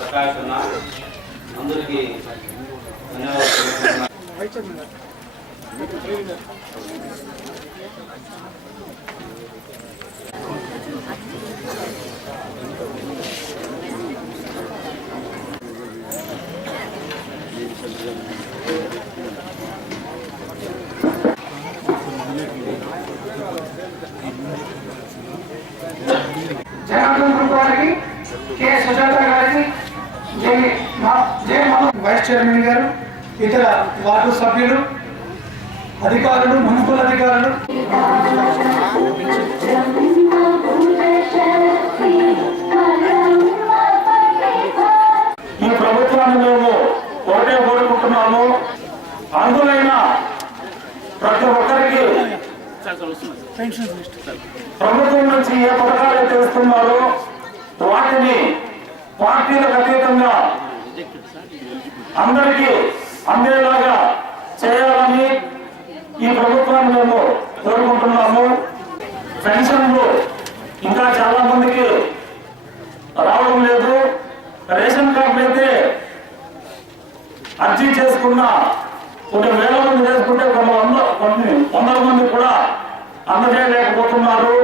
ప్రకాష్ అన్న అందరికీ ధన్యవాదాలు. జనార్దన్ గారికి, కె సుజాత గారికి, వైస్ చైర్మన్ గారు, ఇతర వార్డు సభ్యులు, అధికారులు, మున్సిపల్ అధికారులు, ఈ ప్రభుత్వాన్ని మేము ఒకటే కోరుకుంటున్నాము. అందులైన ప్రతి ఒక్కరికి ప్రభుత్వం నుంచి ఏ పథకాలు అయితే ఇస్తున్నారో వాటిని పార్టీలకు అతీతంగా అందరికీ అందేలాగా చేయాలని ఈ ప్రభుత్వాన్ని మేము కోరుకుంటున్నాము. పెన్షన్లు ఇంకా చాలా మందికి రావడం లేదు. రేషన్ కార్డులు అయితే అర్జీ చేసుకున్న కొన్ని వేల మంది చేసుకుంటే కొన్ని వందల మంది కూడా అందజేయలేకపోతున్నారు.